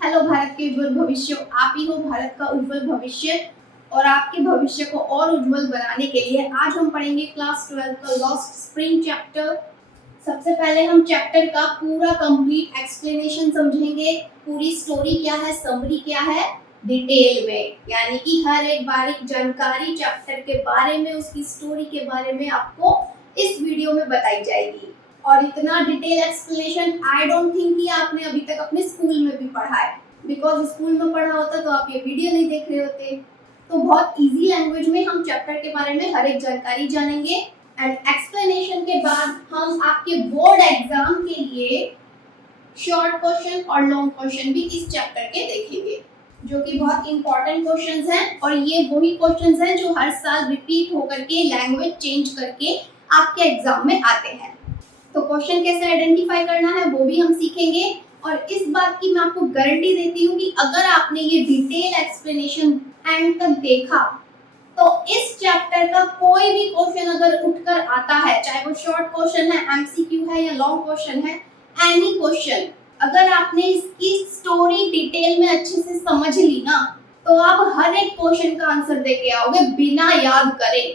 Hello Bharat के उज्जवल भविष्य, आप ही हो भारत का उज्जवल भविष्य। और आपके भविष्य को और उज्जवल बनाने के लिए आज हम पढ़ेंगे क्लास 12 का लॉस्ट स्प्रिंग चैप्टर। सबसे पहले हम चैप्टर का पूरा कंप्लीट एक्सप्लेनेशन समझेंगे। पूरी स्टोरी क्या है, समरी क्या है, डिटेल में, यानी कि हर एक बारीक जानकारी चैप्टर के बारे में, उसकी स्टोरी के बारे में आपको इस वीडियो में बताई जाएगी। और इतना detail explanation I don't think कि आपने अभी तक अपने स्कूल में भी पढ़ा है, बिकॉज स्कूल में पढ़ा होता तो आप ये वीडियो नहीं देख रहे होते। तो बहुत इजी लैंग्वेज में हम चैप्टर के बारे में हर एक जानकारी जानेंगे एंड एक्सप्लेनेशन के बाद हम आपके बोर्ड एग्जाम के लिए शॉर्ट क्वेश्चन और लॉन्ग क्वेश्चन भी इस चैप्टर के देखेंगे, जो कि बहुत इंपॉर्टेंट क्वेश्चंस हैं। और ये वही क्वेश्चंस हैं जो हर साल रिपीट होकर के लैंग्वेज चेंज करके आपके एग्जाम में आते हैं। तो क्वेश्चन कैसे आइडेंटिफाई करना है वो भी हम सीखेंगे। और इस बात की मैं आपको गारंटी देती हूँ कि अगर आपने ये डिटेल एक्सप्लेनेशन एंड तक देखा तो इस चैप्टर का कोई भी क्वेश्चन अगर उठकर आता है, चाहे वो शॉर्ट क्वेश्चन है, एमसीक्यू है या लॉन्ग क्वेश्चन है, एनी क्वेश्चन, अगर आपने इसकी स्टोरी डिटेल में अच्छे से समझ ली ना, तो आप हर एक क्वेश्चन का आंसर दे के आओगे बिना याद करे।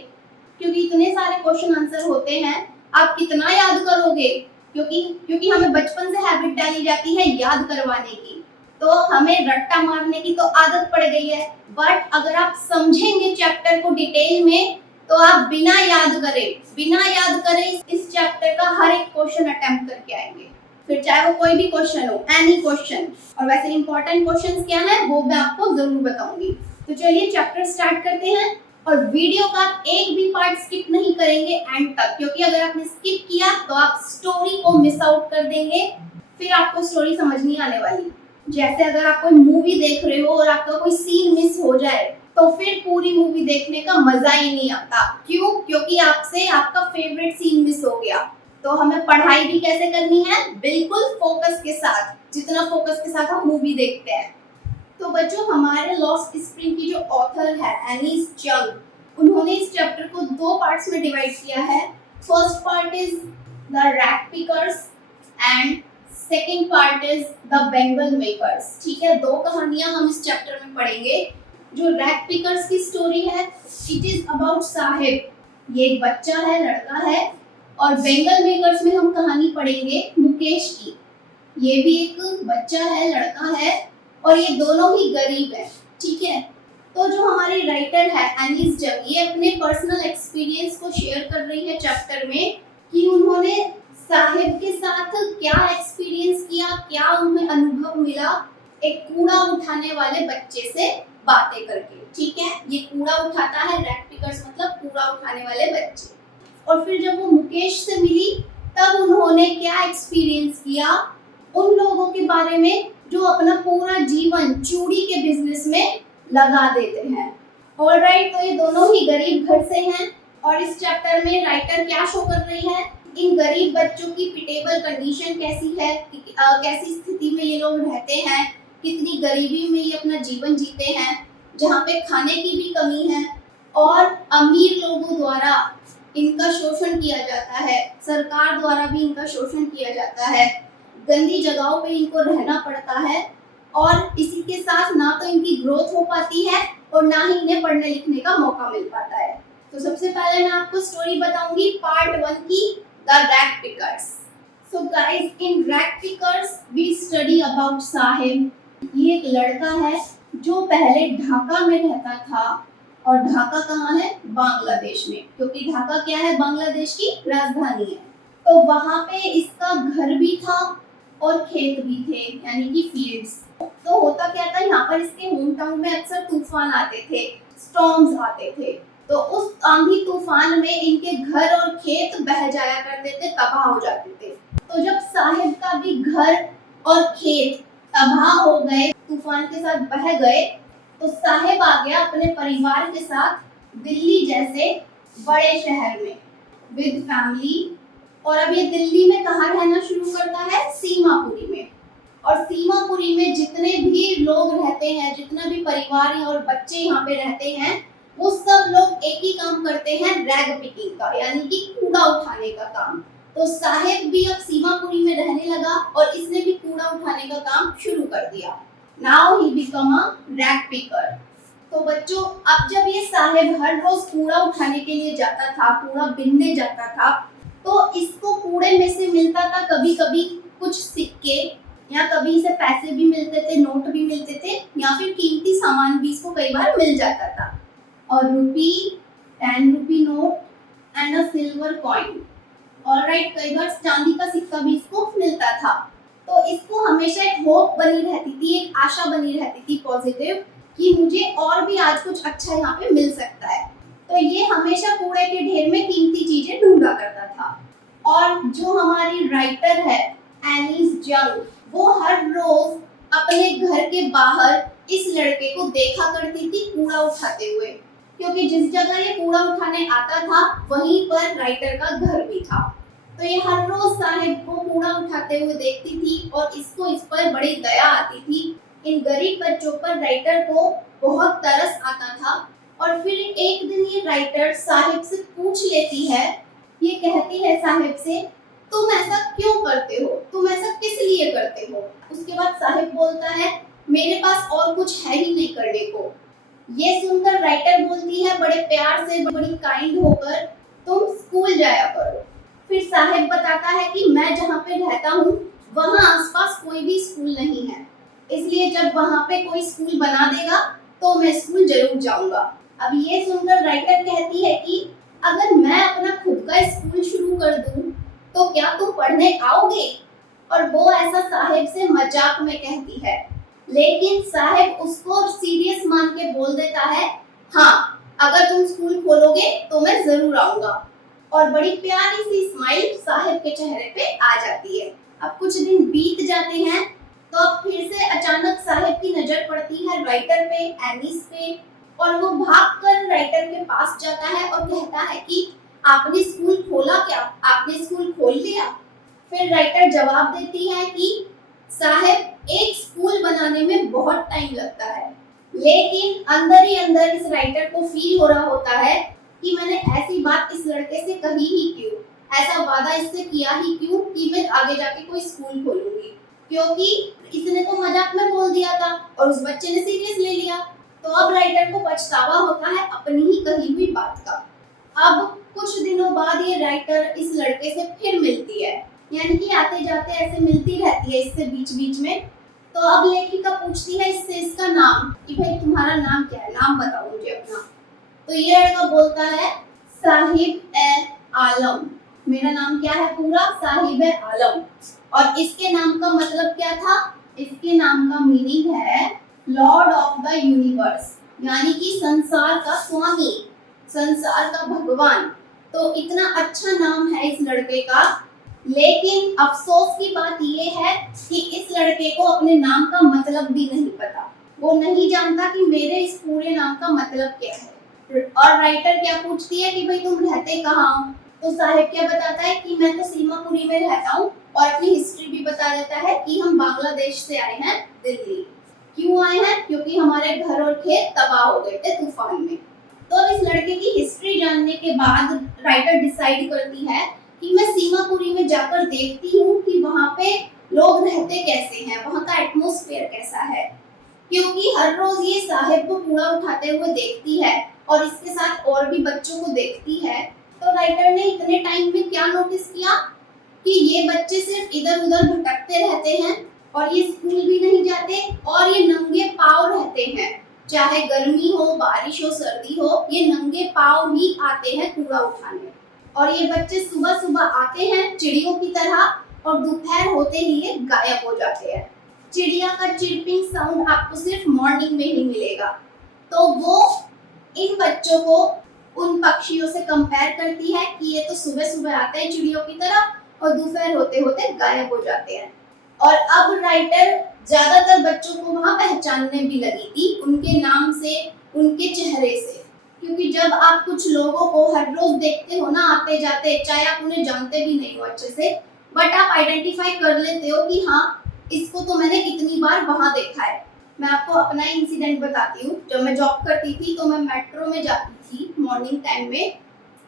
क्योंकि इतने सारे क्वेश्चन आंसर होते हैं, आप कितना याद करोगे? क्योंकि हमें बचपन से हैबिट डाली जाती है याद करवाने की, तो हमें रट्टा मारने की तो आदत पड़ गई है। बट अगर आप समझेंगे चैप्टर को डिटेल में तो आप बिना याद करे इस चैप्टर का हर एक क्वेश्चन अटेम्प्ट करके आएंगे, फिर चाहे वो कोई भी क्वेश्चन हो, एनी क्वेश्चन। और वैसे इंपॉर्टेंट क्वेश्चंस क्या है वो मैं आपको जरूर बताऊंगी। तो चलिए चैप्टर स्टार्ट करते हैं। और वीडियो का एक भी पार्ट स्किप नहीं करेंगे एंड तक, क्योंकि अगर आपने स्किप किया तो आप स्टोरी को मिस आउट कर देंगे, फिर आपको स्टोरी समझ नहीं आने वाली। जैसे अगर आप कोई मूवी देख रहे हो और आपका कोई सीन मिस हो जाए तो फिर पूरी मूवी देखने का मजा ही नहीं आता। क्यों? क्योंकि आपसे आपका फेवरेट सीन मिस हो गया। तो हमें पढ़ाई भी कैसे करनी है? बिल्कुल फोकस के साथ, जितना फोकस के साथ हम मूवी देखते हैं। तो बच्चों, हमारे लॉस्ट स्प्रिंग की जो ऑथर है एनीस चंग, उन्होंने इस चैप्टर को दो पार्ट्स में डिवाइड किया है। First part is the rag pickers and second part is the Bengal makers. ठीक है, दो कहानियां हम इस चैप्टर में पढ़ेंगे। जो रैग पिकर्स की स्टोरी है, इट इज अबाउट साहिब, ये एक बच्चा है, लड़का है। और बेंगल मेकर्स में हम कहानी पढ़ेंगे मुकेश की, ये भी एक बच्चा है, लड़का है, और ये दोनों ही गरीब हैं। ठीक है, तो जो हमारी राइटर है एनीस चंग, ये अपने पर्सनल एक्सपीरियंस को शेयर कर रही है चैप्टर में कि उन्होंने साहिब के साथ क्या एक्सपीरियंस किया, क्या उन्हें अनुभव मिला एक कूड़ा उठाने वाले बच्चे से बातें करके। ठीक है, ये कूड़ा उठाता है, रैग पिकर्स मतलब कूड़ा उठाने वाले बच्चे। और फिर जब वो मुकेश से मिली तब उन्होंने क्या एक्सपीरियंस किया उन लोगों के बारे में जो अपना पूरा जीवन चूड़ी के बिजनेस में लगा देते हैं। ऑलराइट, तो ये दोनों ही गरीब घर से हैं। और इस चैप्टर में राइटर क्या शो कर रही है, इन गरीब बच्चों की पिटेबल कंडीशन कैसी है, कैसी स्थिति में ये लोग रहते हैं, कितनी गरीबी में ये अपना जीवन जीते हैं, जहाँ पे खाने की भी कमी है और अमीर लोगों द्वारा इनका शोषण किया जाता है, सरकार द्वारा भी इनका शोषण किया जाता है, गंदी जगहों पे इनको रहना पड़ता है। और इसी के साथ ना तो इनकी ग्रोथ हो पाती है और ना ही इन्हें पढ़ने लिखने का मौका मिल पाता है। तो सबसे पहले मैं आपको स्टोरी बताऊंगी पार्ट 1 की, the rag pickers. So guys, in rag pickers we study about Saheb. ये एक लड़का है जो पहले ढाका में रहता था। और ढाका कहाँ है? बांग्लादेश में, क्योंकि ढाका क्या है? बांग्लादेश की राजधानी है। तो वहां पे इसका घर भी था और खेत भी थे, यानी कि फील्ड्स। तो होता क्या था, यहाँ पर इसके होम टाउन में अक्सर तूफान आते थे, स्टॉर्म्स आते थे। तो उस आंधी तूफान में इनके घर और खेत बह जाया करते थे, तबाह हो जाते थे। तो जब साहिब का भी घर और खेत तबाह हो गए, तूफान के साथ बह गए, तो साहिब आ गया अपने परिवार के साथ दिल्ली जैसे बड़े शहर में विद फैमिली। और अब ये दिल्ली में कहाँ रहना शुरू करता है? सीमापुरी में। और सीमापुरी में जितने भी लोग रहते हैं, जितना भी परिवार और बच्चे यहाँ पे रहते हैं, वो सब लोग एक ही काम करते हैं, रैग पिकिंग का, यानी कि कूड़ा उठाने का काम। तो साहिब भी अब सीमापुरी में रहने लगा और इसने भी कूड़ा उठाने का काम शुरू कर दिया। Now he become a rag picker. तो बच्चों, अब जब ये साहेब हर रोज कूड़ा उठाने के लिए जाता था, कूड़ा बीनने जाता था, तो इसको कूड़े में से मिलता था कभी कभी कुछ सिक्के, या कभी इसे पैसे भी मिलते थे, नोट भी मिलते थे, या फिर कीमती सामान भी इसको कई बार मिल जाता था। और रुपी, 10 rupee note and a silver coin. Alright, कई बार चांदी का सिक्का भी इसको मिलता था। तो इसको हमेशा एक होप बनी रहती थी, एक आशा बनी रहती थी पॉजिटिव, कि मुझे और भी आज कुछ अच्छा यहाँ पे मिल सकता है। तो ये हमेशा कूड़े के ढेर में कीमती चीजें ढूंढा करता था। और जो हमारी राइटर है एनीस जंग, वो हर रोज अपने घर के बाहर इस लड़के को देखा करती थी कूड़ा उठाते हुए, क्योंकि जिस जगह ये कूड़ा उठाने आता था वहीं पर राइटर का घर भी था। तो ये हर रोज साहेब को कूड़ा उठाते हुए देखती थी और इसको इस पर बड़ी दया आती थी। इन गरीब बच्चों पर राइटर को बहुत तरस आता था। और फिर एक दिन ये राइटर साहिब से पूछ लेती है, ये कहती है साहिब से, तुम ऐसा क्यों करते हो, तुम ऐसा किस लिए करते हो? उसके बाद साहिब बोलता है, मेरे पास और कुछ है ही नहीं करने को। ये सुनकर राइटर बोलती है बड़े प्यार से, बड़ी काइंड होकर, तुम स्कूल जाया करो। फिर साहिब बताता है कि मैं जहाँ पे रहता हूँ वहाँ आसपास कोई भी स्कूल नहीं है, इसलिए जब वहाँ पे कोई स्कूल बना देगा तो मैं स्कूल जरूर जाऊंगा। अब ये सुनकर राइटर कहती है कि अगर मैं अपना खुद का स्कूल शुरू कर दूं तो क्या तुम पढ़ने आओगे? और वो ऐसा साहिब से मजाक में कहती है, लेकिन साहिब उसको सीरियस मान के बोल देता है, हाँ, अगर तुम स्कूल खोलोगे तो मैं जरूर आऊंगा। और बड़ी प्यारी सी स्माइल साहिब के चेहरे पे आ जाती है। अब कुछ दिन बीत जाते हैं, तो अब फिर से अचानक साहिब की नजर पड़ती है राइटर पे, एनिस पे, और वो भागकर राइटर के पास जाता है और कहता है कि आपने स्कूल खोला क्या? आपने स्कूल खोल लिया? फिर राइटर जवाब देती है कि साहिब, एक स्कूल बनाने में बहुत टाइम लगता है, लेकिन अंदर ही अंदर इस राइटर को फील हो रहा होता है कि मैंने ऐसी बात इस लड़के से कही ही क्यों, ऐसा वादा इससे किया ही क्यों कि मैं आगे जाके कोई स्कूल खोलूंगी, क्योंकि इसने तो मजाक में बोल दिया था और उस बच्चे ने सीरियस ले लिया। तो अब राइटर को पछतावा होता है अपनी ही कही हुई बात का। अब कुछ दिनों बाद ये राइटर इस लड़के से फिर मिलती है, यानी कि आते जाते ऐसे मिलती रहती है इससे बीच बीच में। तो अब लेखिका पूछती है इससे इसका नाम, कि भाई तुम्हारा नाम क्या है, नाम बताओ मुझे अपना। तो ये लड़का बोलता है, साहिब ए आलम। मेरा नाम क्या है पूरा? साहिब ए आलम। और इसके नाम का मतलब क्या था? इसके नाम का मीनिंग है लॉर्ड ऑफ द यूनिवर्स, यानी कि संसार का स्वामी, संसार का भगवान। तो इतना अच्छा नाम है इस लड़के का, लेकिन अफसोस की बात यह है कि इस लड़के को अपने नाम का मतलब भी नहीं पता। वो नहीं जानता कि मेरे इस पूरे नाम का मतलब क्या है। और राइटर क्या पूछती है कि भाई तुम रहते कहाँ हो? तो साहिब क्या बताता है कि मैं तो सीमापुरी में रहता हूँ, और अपनी हिस्ट्री भी बता देता है कि हम बांग्लादेश से आए हैं दिल्ली। क्यों आए हैं? क्योंकि हमारे घर और खेत तबाह हो गए थे तूफान में। तो अब इस लड़के की हिस्ट्री जानने के बाद राइटर डिसाइड करती है कि मैं सीमापुरी में जाकर देखती हूँ कि वहाँ पे लोग रहते कैसे हैं, वहाँ का एटमॉस्फेयर कैसा है। क्योंकि हर रोज ये साहिब को कूड़ा उठाते हुए देखती है और इसके साथ और भी बच्चों को देखती है। तो राइटर ने इतने टाइम में क्या नोटिस किया कि ये बच्चे सिर्फ इधर उधर भटकते रहते हैं और ये स्कूल भी नहीं जाते और ये नंगे पाँव रहते हैं, चाहे गर्मी हो, बारिश हो, सर्दी हो, ये नंगे पाँव ही आते हैं कूड़ा उठाने। और ये बच्चे सुबह सुबह आते हैं चिड़ियों की तरह और दोपहर होते ही ये गायब हो जाते हैं। चिड़िया का चिरपिंग साउंड आपको सिर्फ मॉर्निंग में ही मिलेगा। तो वो इन बच्चों को उन पक्षियों से कंपेयर करती है कि ये तो सुबह सुबह आते हैं चिड़ियों की तरह और दोपहर होते होते गायब हो जाते हैं। और अब राइटर ज्यादातर बच्चों को वहां पहचानने भी लगी थी, उनके नाम से, उनके चेहरे से। क्योंकि जब आप कुछ लोगों को हर रोज देखते हो ना आते जाते, चाहे आप उन्हें जानते भी नहीं हो अच्छे से, बट आप आइडेंटिफाई कर लेते हो कि हाँ, इसको तो मैंने इतनी बार वहां देखा है। मैं आपको अपना इंसिडेंट बताती हूँ। जब मैं जॉब करती थी तो मैं मेट्रो में जाती थी मॉर्निंग टाइम में,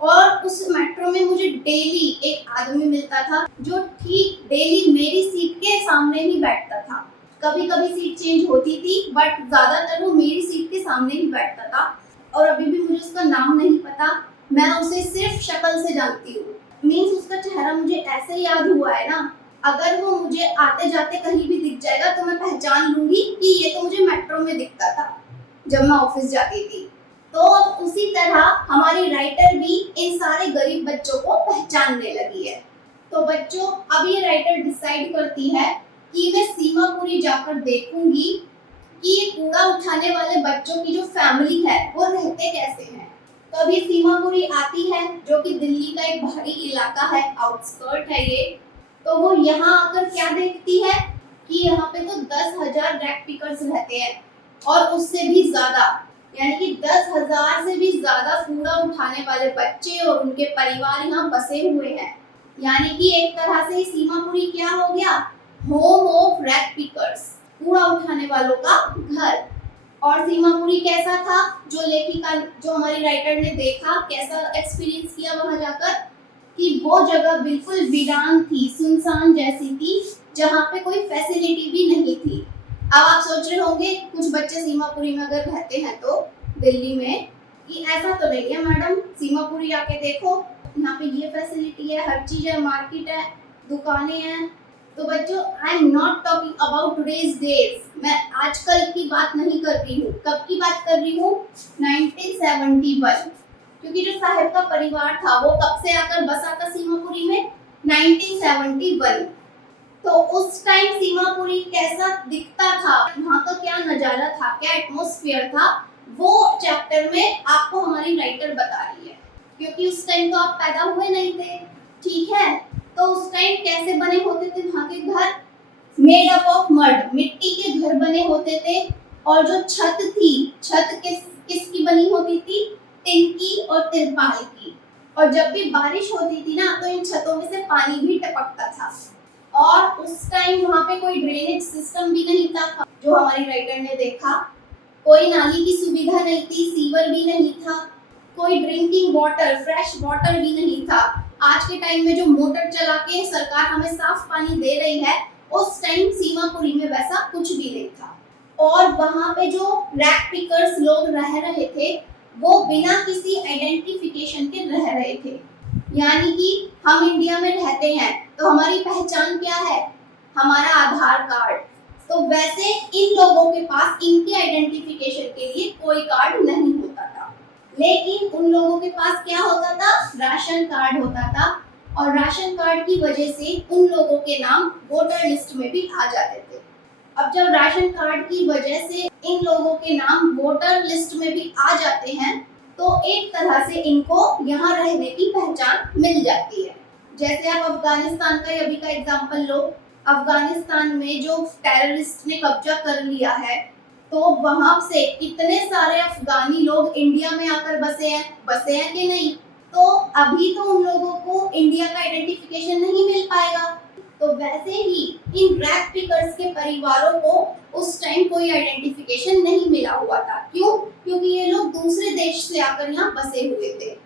और उस मेट्रो में मुझे डेली एक आदमी मिलता था जो ठीक डेली मेरी सीट के सामने ही बैठता था। कभी कभी सीट चेंज होती बट ज्यादातर वो मेरी सीट के सामने ही बैठता था और अभी भी मुझे उसका नाम नहीं पता, मैं उसे सिर्फ शक्ल से जानती हूँ। मीन्स उसका चेहरा मुझे ऐसे याद हुआ है ना, अगर वो मुझे आते जाते कहीं भी दिख जाएगा तो मैं पहचान लूंगी कि ये तो मुझे मेट्रो में दिखता था जब मैं ऑफिस जाती थी। तो अब उसी तरह हमारी राइटर भी इन सारे गरीब बच्चों को पहचानने लगी है। तो बच्चों, अब ये राइटर डिसाइड करती है कि मैं सीमापुरी जाकर देखूंगी कि ये कूड़ा उठाने वाले बच्चों की जो फैमिली है वो रहते कैसे हैं। तो अभी सीमापुरी आती है, जो कि दिल्ली का एक बाहरी इलाका है, आउटस्कर्ट है ये। तो वो यहाँ आकर क्या देखती है कि यहाँ पे तो 10,000 रैक पिकर्स रहते हैं और उससे भी ज्यादा, यानी कि 10,000 से भी ज्यादा कूड़ा उठाने वाले बच्चे और उनके परिवार यहाँ बसे हुए हैं। यानी कि एक तरह से सीमापुरी क्या हो गया, होम ऑफ रैक पिकर्स, कूड़ा उठाने वालों का घर। और सीमापुरी कैसा था, जो लेखिका, जो हमारी राइटर ने देखा, कैसा एक्सपीरियंस किया वहां जाकर, कि वो जगह बिल्कुल वीरान थी, सुनसान जैसी थी, जहाँ पे कोई फैसिलिटी भी नहीं थी। अब आप सोच रहे होंगे कुछ बच्चे सीमापुरी में अगर रहते हैं तो दिल्ली में, कि ऐसा तो नहीं है मैडम, सीमापुरी आके देखो, यहाँ पे ये फैसिलिटी है, हर चीज है, मार्केट है, दुकानें हैं। तो बच्चों, I am not talking about today's days, मैं आजकल की बात नहीं कर रही हूँ। कब की बात कर रही हूँ? 1971, क्योंकि जो साहब का परिवार था वो कब से आकर बसा था सीमापुरी में? 1971। तो उस टाइम सीमापुरी कैसा दिखता था, वहाँ का क्या नजारा था, क्या एटमॉस्फेयर था, वो चैप्टर में आपको हमारी राइटर बता रही है। क्योंकि उस टाइम तो आप पैदा हुए नहीं थे, ठीक है? तो उस टाइम कैसे बने होते थे वहाँ के घर? मेड अप ऑफ मड, मिट्टी के घर बने होते थे। और जो छत थी, छत किसकी बनी होती थी? टिन की और तिरपाल की। और जब भी बारिश होती थी ना, तो इन छतों में से पानी भी टपकता था। और उस टाइम वहाँ पे कोई ड्रेनेज सिस्टम भी नहीं था, जो हमारी राइटर ने देखा। कोई नाली की सुविधा नहीं थी, सीवर भी नहीं था, कोई ड्रिंकिंग वाटर, फ्रेश वाटर भी नहीं था। आज के टाइम में जो मोटर चला के सरकार हमें साफ पानी दे रही है, उस टाइम सीमापुरी में वैसा कुछ भी नहीं था। और वहाँ पे जो रैक पिकर्स लोग रह रहे थे, वो बिना किसी आइडेंटिफिकेशन के रह रहे थे। यानी कि हम इंडिया में रहते हैं तो हमारी पहचान क्या है? हमारा आधार कार्ड। तो वैसे इन लोगों के पास इनकी आइडेंटिफिकेशन के लिए कोई कार्ड नहीं होता था, लेकिन उन लोगों के पास क्या होता था? राशन कार्ड होता था। और राशन कार्ड की वजह से उन लोगों के नाम वोटर लिस्ट में भी आ जाते थे। अब जब राशन कार्ड की वजह से इन लोगों के नाम वोटर लिस्ट में भी आ जाते हैं, तो एक तरह से इनको यहाँ रहने की पहचान मिल जाती है। जैसे आप अफगानिस्तान का अभी का एग्जाम्पल लो, अफगानिस्तान में जो टेररिस्ट ने कब्जा कर लिया है, तो वहां से कितने सारे अफगानी लोग इंडिया में आकर बसे हैं कि नहीं? तो अभी तो उन लोगों को इंडिया का आइडेंटिफिकेशन नहीं मिल पाएगा। तो वैसे ही इन रैक पिकर्स के परिवारों को उस टाइम कोई आइडेंटिफिकेशन नहीं मिला हुआ था। क्यों? क्योंकि ये लोग दूसरे देश से आकर यहाँ बसे हुए थे।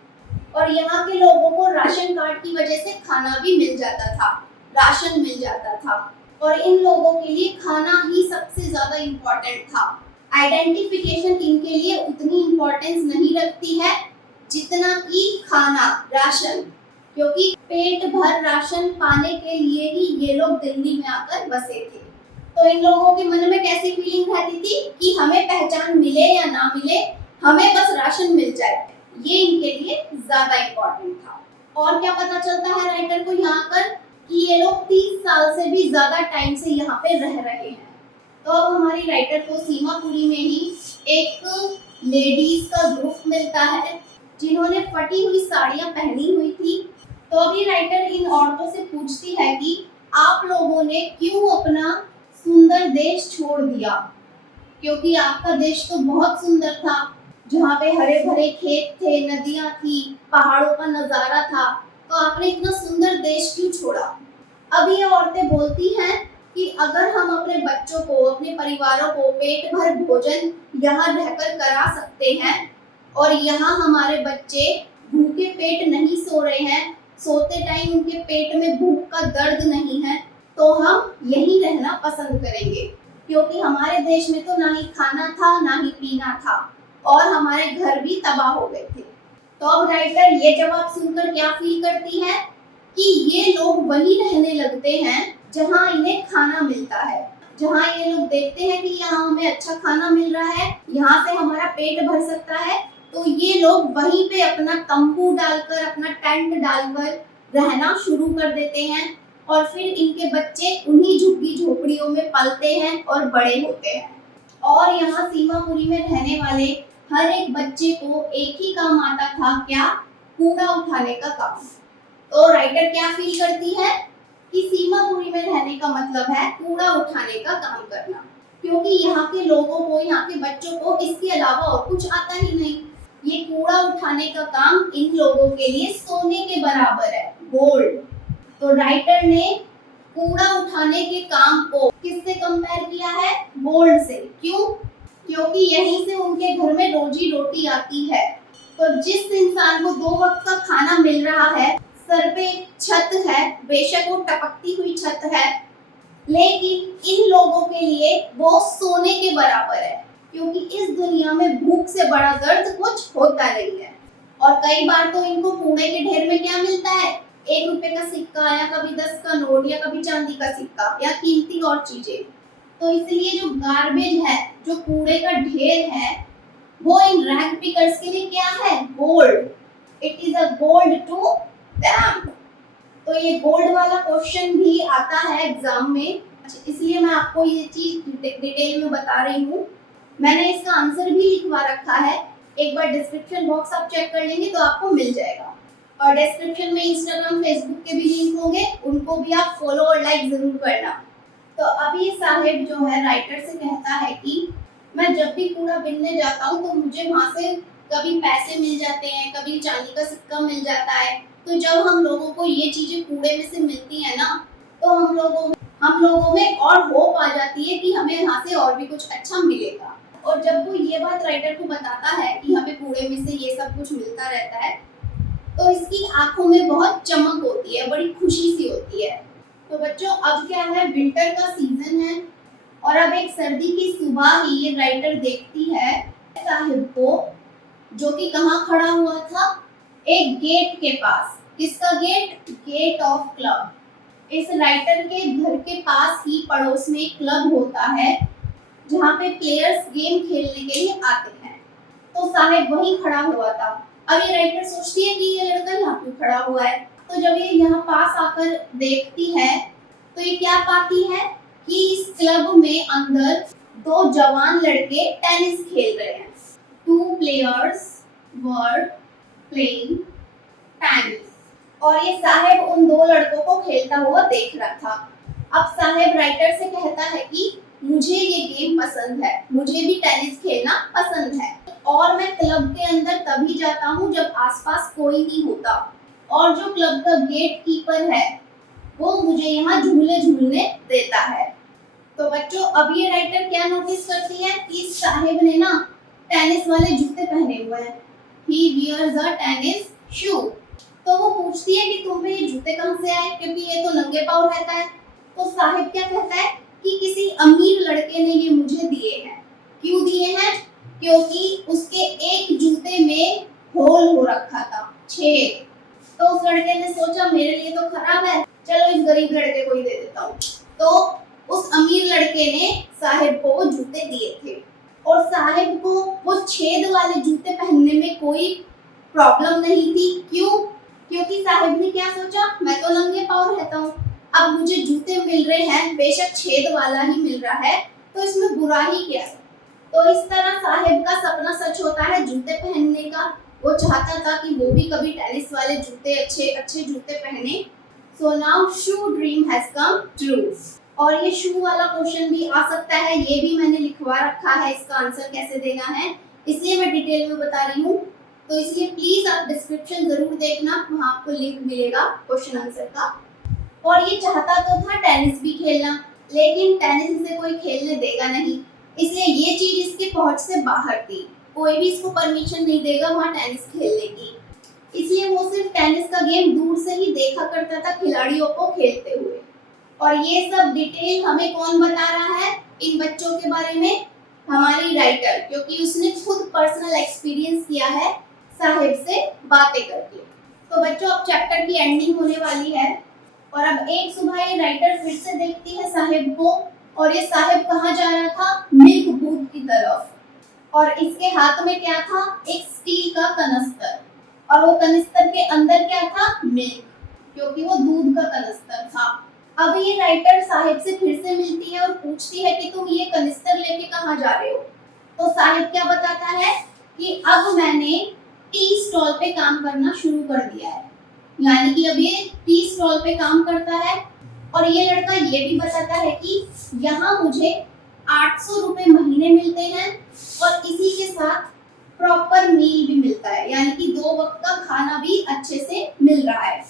और यहाँ के लोगों को राशन कार्ड की वजह से खाना भी मिल जाता था, राशन मिल जाता था। और इन लोगों के लिए खाना ही सबसे ज्यादा इम्पोर्टेंट था। आइडेंटिफिकेशन इनके लिए उतनी इम्पोर्टेंस नहीं रखती है जितना कि खाना, राशन, क्योंकि पेट भर राशन पाने के लिए ही ये लोग दिल्ली में आकर बसे थे। तो इन लोगों के मन में कैसी फीलिंग रहती थी कि हमें पहचान मिले या ना मिले, हमें बस राशन मिल जाए, ये इनके लिए ज्यादा इम्पोर्टेंट था। और क्या पता चलता है राइटर को यहाँ पर कि ये लोग 30 साल से भी ज्यादा टाइम से यहाँ पे रह रहे हैं। तो अब हमारी राइटर को सीमापुरी में ही एक लेडीज का ग्रुप मिलता है जिन्होंने फटी हुई साड़ियाँ पहनी हुई थी। तो अभी राइटर इन औरतों से पूछती है कि आप लोगों ने क्यों अपना सुंदर देश छोड़ दिया, क्योंकि आपका देश तो बहुत सुंदर था, जहाँ पे हरे भरे खेत थे, नदियाँ थी, पहाड़ों का नजारा था, तो आपने इतना सुंदर देश क्यों छोड़ा? अब ये औरतें बोलती हैं कि अगर हम अपने बच्चों को, अपने परिवारों को पेट भर भोजन यहाँ रहकर करा सकते हैं और यहाँ हमारे बच्चे भूखे पेट नहीं सो रहे हैं, सोते टाइम उनके पेट में भूख का दर्द नहीं है, तो हम यहीं रहना पसंद करेंगे। क्योंकि हमारे देश में तो ना ही खाना था ना ही पीना था और हमारे घर भी तबाह हो गए थे। तो अब राइटर ये जवाब सुनकर क्या फील करती है कि ये लोग वही रहने लगते हैं जहाँ इन्हें खाना मिलता है, जहाँ ये लोग देखते हैं कि यहाँ हमें अच्छा खाना मिल रहा है, यहाँ से हमारा पेट भर सकता है, तो ये लोग वहीं पे अपना तंबू डालकर, अपना टेंट डालकर रहना शुरू कर देते हैं और फिर इनके बच्चे उन्हीं झुग्गी झोपड़ियों में पलते हैं और बड़े होते हैं। और यहाँ सीमापुरी में रहने वाले हर एक बच्चे को एक ही काम आता था, क्या? कूड़ा उठाने का काम। तो राइटर क्या फील करती है कि सीमापुरी में रहने का मतलब है कूड़ा उठाने का काम करना, क्योंकि यहाँ के लोगों को, यहाँ के बच्चों को इसके अलावा और कुछ आता ही नहीं। ये कूड़ा उठाने का काम इन लोगों के लिए सोने के बराबर है, गोल्ड। तो राइटर ने कूड़ा उठाने के काम को किससे कंपेयर किया है? गोल्ड से। क्यों? क्योंकि यहीं से उनके घर में रोजी रोटी आती है। तो जिस इंसान को 2 वक्त का खाना मिल रहा है, सर पे छत है, बेशक वो टपकती हुई छत है, लेकिन इन लोगों के लिए वो सोने के बराबर है, क्योंकि इस दुनिया में भूख से बड़ा दर्द कुछ होता नहीं है। और कई बार तो इनको कूड़े के ढेर में क्या मिलता है? 1 रुपए का सिक्का या कभी 10 का नोट या कभी चांदी का सिक्का या कीमती और चीजें। तो इसलिए जो गार्बेज है, जो कूड़े का ढेर है, वो इन रैग पिकर्स के लिए क्या है? Gold. It is a gold to them. तो ये गोल्ड वाला क्वेश्चन भी आता है एग्जाम में, इसलिए मैं आपको ये चीज डिटेल में बता रही हूँ। मैंने इसका आंसर भी लिखवा रखा है, एक बार डिस्क्रिप्शन बॉक्स आप चेक कर लेंगे तो आपको मिल जाएगा। और डिस्क्रिप्शन में इंस्टाग्राम, फेसबुक के भी लिंक होंगे, उनको भी आप फॉलो और लाइक जरूर करना। तो अभी साहिब जो है राइटर से कहता है कि मैं जब भी कूड़ा बिनने जाता हूँ तो मुझे वहाँ से कभी पैसे मिल जाते हैं, कभी चांदी का सिक्का मिल जाता है। तो जब हम लोगों को ये चीजें कूड़े में से मिलती है ना, तो हम लोगों में और होप आ जाती है कि हमें यहाँ से और भी कुछ अच्छा मिलेगा। और जब वो ये बात राइटर को बताता है कि हमें कूड़े में से ये सब कुछ मिलता रहता है, तो इसकी आंखों में बहुत चमक होती है, बड़ी खुशी सी होती है। तो बच्चों, अब क्या है, विंटर का सीजन है और अब एक सर्दी की सुबह ही ये राइटर देखती है साहिब को, जो कि कहाँ खड़ा हुआ था? एक गेट के पास। किसका गेट? Gate of club. इस राइटर के घर के पास ही पड़ोस में एक क्लब होता है जहाँ पे प्लेयर्स गेम खेलने के लिए आते हैं। तो साहिब वहीं खड़ा हुआ था। अब ये राइटर सोचती है कि ये लड़का यहाँ क्यों खड़ा हुआ है। तो जब ये यहाँ पास आकर देखती है तो ये क्या पाती है कि इस क्लब में अंदर 2 जवान लड़के टेनिस खेल रहे हैं। 2 players were playing tennis। और ये साहिब उन 2 लड़कों को खेलता हुआ देख रहा था। अब साहिब राइटर से कहता है कि मुझे ये गेम पसंद है, मुझे भी टेनिस खेलना पसंद है और मैं क्लब के अंदर तभी जाता हूँ जब आसपास कोई नहीं होता और जो क्लब का गेट कीपर है वो मुझे यहाँ झूले झूलने देता है। तो बच्चों, अब ये राइटर क्या नोटिस करती है कि साहिब ने ना टेनिस वाले जूते पहने हुए हैं। He wears a tennis shoe। तो वो पूछती है कि तुम्हें ये जूते कहाँ से आए, क्योंकि ये तो नंगे पाँव रहता है। तो साहिब क्या कहता है कि किसी अमीर लड़के ने ये मुझे दिए हैं। क्यों दिए हैं? क्योंकि उसके एक जूते में होल हो रखा था, छेद। तो उस लड़के ने सोचा मेरे लिए तो खराब है, चलो इस गरीब लड़के को ही दे देता हूँ। तो उस अमीर लड़के ने साहिब को वो जूते दिए थे और साहिब को वो छेद वाले जूते पहनने में कोई प्रॉब्लम नहीं थी। क्यों? क्योंकि साहिब ने क्या सोचा, मैं तो नंगे पाँव रहता हूँ, अब मुझे जूते मिल रहे हैं, बेशक छेद वाला ही मिल रहा है, तो इसमें बुरा ही क्या है। तो इस तरह साहिब का सपना सच होता है जूते पहनने का। वो चाहता था कि वो भी कभी टेनिस वाले जूते, अच्छे जूते पहने। So now shoe dream has come true. और ये शू वाला क्वेश्चन भी आ सकता है, ये भी मैंने लिखवा रखा है, इसका आंसर कैसे देना है इसलिए मैं डिटेल में बता रही हूँ। तो इसलिए प्लीज आप डिस्क्रिप्शन जरूर देखना, वहाँ आपको लिंक मिलेगा क्वेश्चन आंसर का। और ये चाहता तो था टेनिस भी खेलना, लेकिन टेनिस इसे कोई खेलने देगा नहीं, इसलिए ये चीज इसके पहुंच से बाहर थी। कोई भी इसको परमिशन नहीं देगा वहाँ टेनिस खेलने की, इसलिए वो सिर्फ टेनिस का गेम दूर से ही देखा करता था खिलाड़ियों को खेलते हुए। और ये सब डिटेल हमें कौन बता रहा है? इन बच्चों के बारे में हमारी राइटर, क्योंकि उसने खुद पर्सनल एक्सपीरियंस किया है साहिब से बातें करके। तो बच्चों अब चैप्टर की एंडिंग होने वाली है और अब एक सुबह ये राइटर फिर से देखती है साहिब को और ये साहिब कहाँ जा रहा था, मिल्क बूथ की तरफ, और इसके हाथ में क्या था, एक स्टील का कनस्तर, और वो कनस्तर के अंदर क्या था, मिल्क, क्योंकि वो दूध का कनस्तर था। अब ये राइटर साहिब से फिर से मिलती है और पूछती है कि तुम ये कनिस्टर लेके कहाँ जा रहे हो। तो साहिब क्या बताता है कि अब मैंने टी स्टॉल पे काम करना शुरू कर दिया है, यानी कि अब ये टी स्टॉल पे काम करता है। और ये लड़का ये भी बताता है कि यहाँ मुझे 800 रुपए महीने मिलते हैं और इसी के साथ प्रॉपर मील भी मिलता है, यानी कि 2 वक्त का खाना भी अच्छे से मिल रहा है।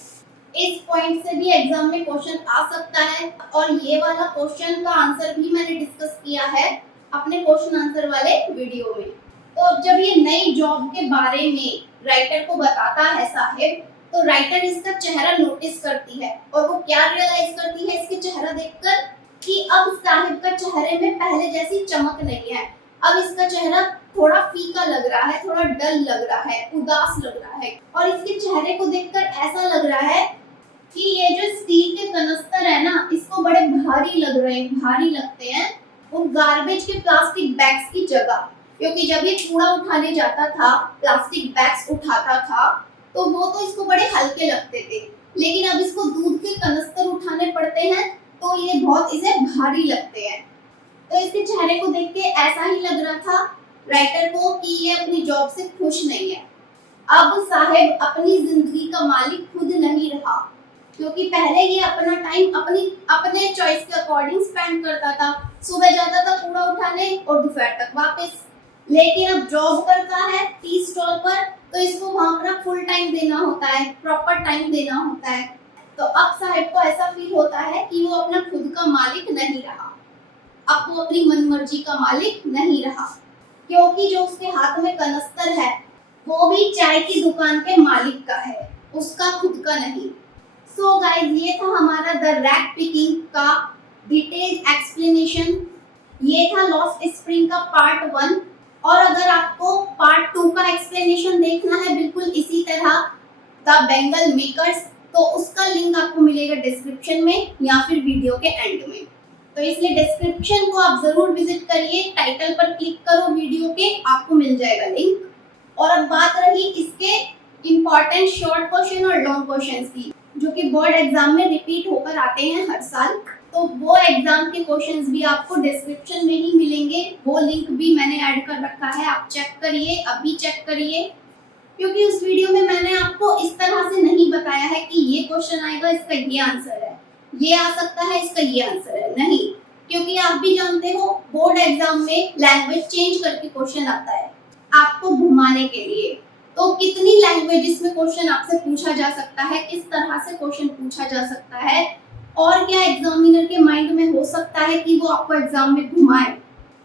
इस पॉइंट से भी एग्जाम में क्वेश्चन आ सकता है और ये वाला क्वेश्चन का आंसर भी मैंने डिस्कस किया है अपने क्वेश्चन आंसर वाले वीडियो में। तो अब जब ये नई जॉब के बारे में राइटर को बताता है साहिब, तो राइटर इसका चेहरा नोटिस करती है और वो क्या रियलाइज करती है इसके चेहरा देखकर कि अब साहिब का चेहरे में पहले जैसी चमक नहीं है। अब इसका चेहरा थोड़ा फीका लग रहा है, थोड़ा डल लग रहा है, उदास लग रहा है, और इसके चेहरे को देखकर ऐसा लग रहा है कि ये जो स्टील के कनस्तर है ना, इसको बड़े भारी लग रहे हैं, भारी लगते हैं उन गार्बेज के प्लास्टिक बैग्स की जगह। क्योंकि जब ये कूड़ा उठाने जाता था, प्लास्टिक बैग्स उठाता था, तो वो तो इसको बड़े हल्के लगते थे, लेकिन अब इसको दूध के कनस्तर उठाने पड़ते हैं तो ये बहुत इसे भारी लगते हैं। तो इसके चेहरे को देख के ऐसा ही लग रहा था राइटर को कि ये अपनी जॉब से खुश नहीं है। अब साहिब अपनी जिंदगी का मालिक खुद नहीं रहा, क्योंकि पहले ये अपना टाइम अपने चॉइस के अकॉर्डिंग स्पेंड करता था। सुबह जाता था कूड़ा उठाने और दोपहर तक वापस, लेकिन अब जॉब करता है टी स्टॉल पर, तो इसको वहां अपना फुल टाइम देना होता है, प्रॉपर टाइम देना होता है। तो अब साहिब को ऐसा फील होता है कि वो अपना खुद का मालिक नहीं रहा, अब वो अपनी मनमर्जी का मालिक नहीं रहा, क्योंकि जो उसके हाथ में कनस्तर है वो भी चाय की दुकान के मालिक का है, उसका खुद का नहीं। सो गाइस, ये था हमारा द रैक पिकिंग का डिटेल्ड एक्सप्लेनेशन। ये था लॉस्ट स्प्रिंग का पार्ट 1। और अगर आपको पार्ट 2 का एक्सप्लेनेशन देखना है बिल्कुल इसी तरह द बेंगल मेकर्स, तो उसका लिंक आपको मिलेगा डिस्क्रिप्शन में या फिर वीडियो के एंड में। तो इसलिए डिस्क्रिप्शन को आप जरूर विजिट करिए, टाइटल पर क्लिक करो वीडियो के, आपको मिल जाएगा लिंक। और अब बात रही इसके इम्पोर्टेंट शॉर्ट क्वेश्चन और लॉन्ग क्वेश्चंस की, जो कि बोर्ड एग्जाम में रिपीट होकर आते हैं हर साल, तो वो एग्जाम के क्वेश्चंस भी आपको डिस्क्रिप्शन में ही मिलेंगे। वो लिंक भी मैंने ऐड कर रखा है, आप चेक करिए, अभी चेक करिए, क्योंकि उस वीडियो में मैंने आपको इस तरह से नहीं बताया है कि ये क्वेश्चन आएगा इसका ये आंसर है, ये आ सकता है इसका ये आंसर है, नहीं, क्योंकि आप भी जानते हो बोर्ड एग्जाम में लैंग्वेज चेंज करके क्वेश्चन आता है आपको घुमाने के लिए। तो कितनी लैंग्वेजेस में क्वेश्चन आपसे पूछा जा सकता है, किस तरह से क्वेश्चन पूछा जा सकता है, और क्या एग्जामिनर के माइंड में हो सकता है कि वो आपको एग्जाम में घुमाए,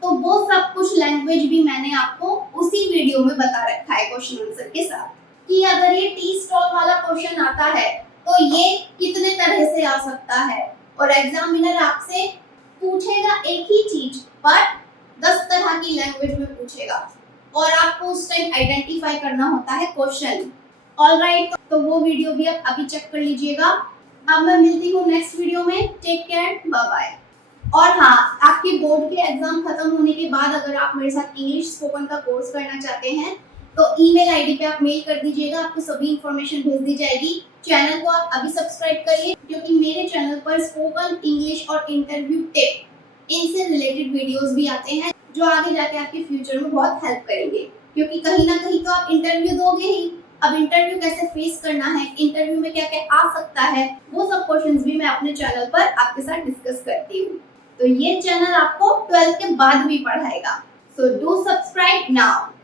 तो वो सब कुछ लैंग्वेज भी मैंने आपको उसी वीडियो में बता रखा है क्वेश्चन आंसर के साथ, कि अगर ये टी स्टॉल वाला क्वेश्चन आता है तो ये कितने तरह से आ सकता है, और एग्जामिनर आपसे पूछेगा एक ही चीज बट 10 तरह की लैंग्वेज में पूछेगा, और आपको उस टाइम आइडेंटिफाई करना होता है क्वेश्चन। ऑलराइट, तो वो वीडियो भी आप अभी चेक कर लीजिएगा। अब मैं मिलती हूँ नेक्स्ट वीडियो में, टेक केयर, बाय बाय। और हाँ, आपके बोर्ड के एग्जाम खत्म होने के बाद अगर आप मेरे साथ इंग्लिश स्पोकन का कोर्स करना चाहते हैं तो ईमेल आईडी पे आप मेल कर दीजिएगा, आपको सभी इंफॉर्मेशन भेज दी जाएगी। चैनल को आप अभी सब्सक्राइब करिए, क्योंकि मेरे चैनल पर स्पोकन इंग्लिश और इंटरव्यू टिप इनसे रिलेटेड वीडियोस भी आते हैं, जो आगे जाके आपके फ्यूचर में बहुत हेल्प करेंगे, क्योंकि कहीं ना कहीं तो आप इंटरव्यू दोगे ही। अब इंटरव्यू कैसे फेस करना है, इंटरव्यू में क्या क्या आ सकता है, वो सब क्वेश्चंस भी मैं अपने चैनल पर आपके साथ डिस्कस करती हूँ। तो ये चैनल आपको 12th के बाद भी पढ़ाएगा, सो डू सब्सक्राइब नाउ।